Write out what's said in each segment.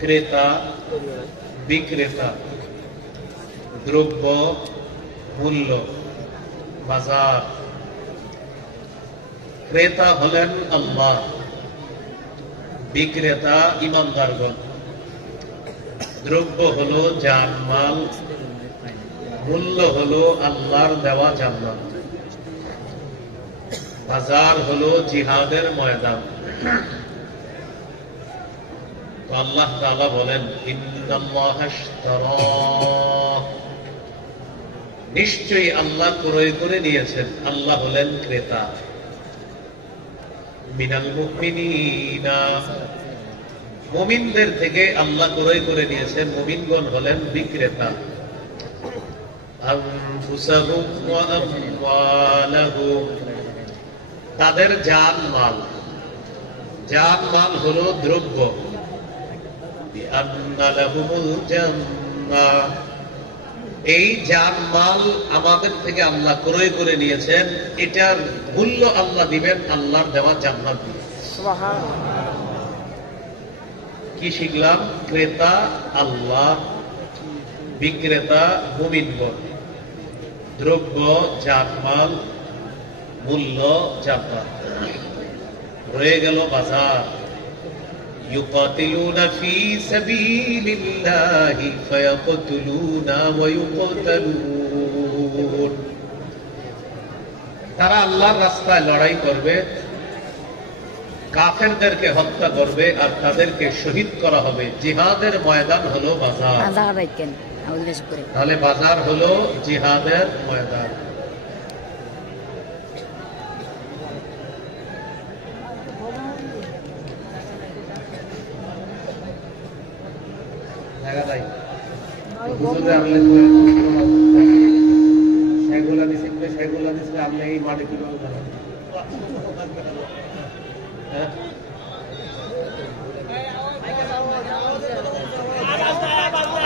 ক্রেতা বিক্রেতা, দ্রব্য মূল্য, বাজার। ক্রেতা হলেন আল্লাহ, বিক্রেতা ইমানদারগণ, দ্রব্য হলো জানমাল, মূল্য হলো আল্লাহর দেওয়া জান্নাত, বাজার হলো জিহাদের ময়দান। তো আল্লাহ তাআলা বলেন, ইন্নাল্লাহা ইশতারা, নিশ্চয়ই আল্লাহ ক্রয় করে নিয়েছেন। আল্লাহ হলেন ক্রেতা। মিনাল মুমিনিনা, মুমিনদের থেকে আল্লাহ ক্রয় করে নিয়েছেন। মুমিনগণ হলেন বিক্রেতা। আনফুসাহুম ওয়া আমওয়ালাহুম, তাদের জানমাল, জানমাল হলো দ্রব্য। বিআন্না লাহুমুল জান্নাহ, এই জানমাল আমাদের থেকে আল্লাহ ক্রয় করে নিয়েছেন। এটার মূল্য আল্লাহ দিবেন আল্লাহর দেওয়া জান্নাত দিয়ে। সুবহানাল্লাহ। কি শিখলাম? ক্রেতা আল্লাহ, বিক্রেতা মুমিনগণ, দ্রব্য জানমাল, মূল্য জান্নাত। রয়ে গেল বাজার। يقاتلون في سبيل الله فيقتلون ويقتلون, তারা আল্লাহর রাস্তায় লড়াই করবে, কাফেরদেরকে হত্যা করবে আর তাদেরকে শহীদ করা হবে। জিহাদের ময়দান হলো বাজার। তাহলে বাজার হলো জিহাদের ময়দান। সেগুলা দিচ্ছে আপনি এই মাঠে কিভাবে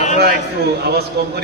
আমরা একটু আওয়াজ কম করি।